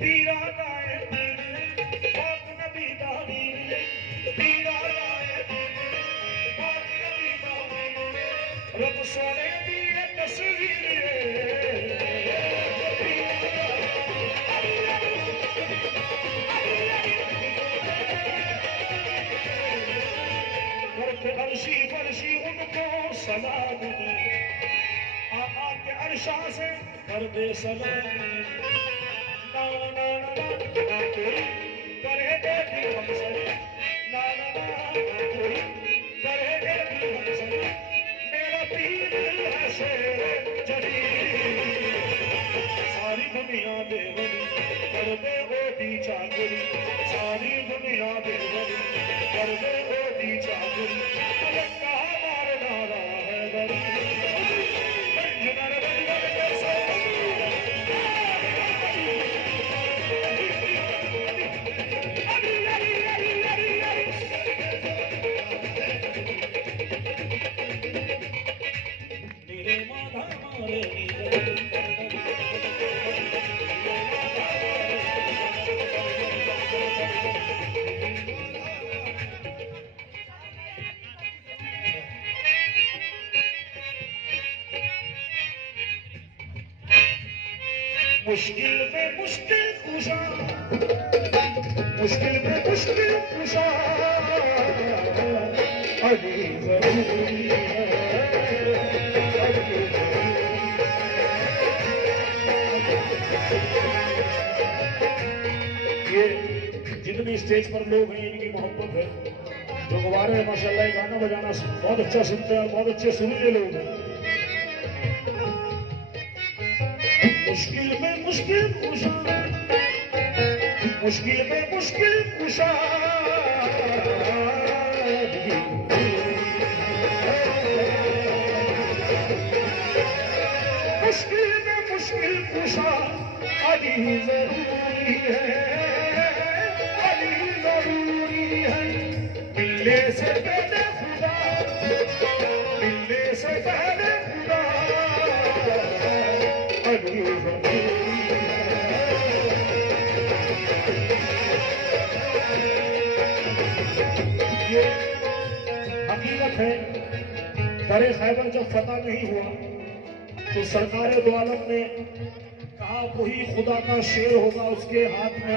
पीरा लाए पाक नबी दानी पीरा लाए पाक नबी दानी रब सोने दी तस्वीर करते अर्शी फर्शी उनको सलाम आका के अर्शा से कर दे सलाम ना ना ना ना कोई करे दे भी हमसे ना ना ना कोई करे दे भी हमसे मेरा पीर है शेर जरी सारी दुनिया देवरी कर दे ओदी चाकरी सारी दुनिया देवरी कर दे ओदी चाकरी अल्लाह हमारे नारा है गरी मुश्किल में मुश्किल कुशा मुश्किल में मुश्किल कुशा अली जरूरी है ये जितने स्टेज पर लोग हैं इनकी मोहब्बत है जो गवारे हैं माशाल्लाह गाना बजाना बहुत अच्छा सुनते हैं और बहुत अच्छे सुनने लोग हैं मुश्किल में मुश्किल कुशा मुश्किल में मुश्किल कुशा मुश्किल में मुश्किल कुशा अली जरूरी है अली जरूरी है मिलने से पहले खुदा मिलने से पहले खुदा ये हकीकत है दरे खैबर जब फतह नहीं हुआ तो सरकार दो आलम ने कहा वही खुदा का शेर होगा उसके हाथ में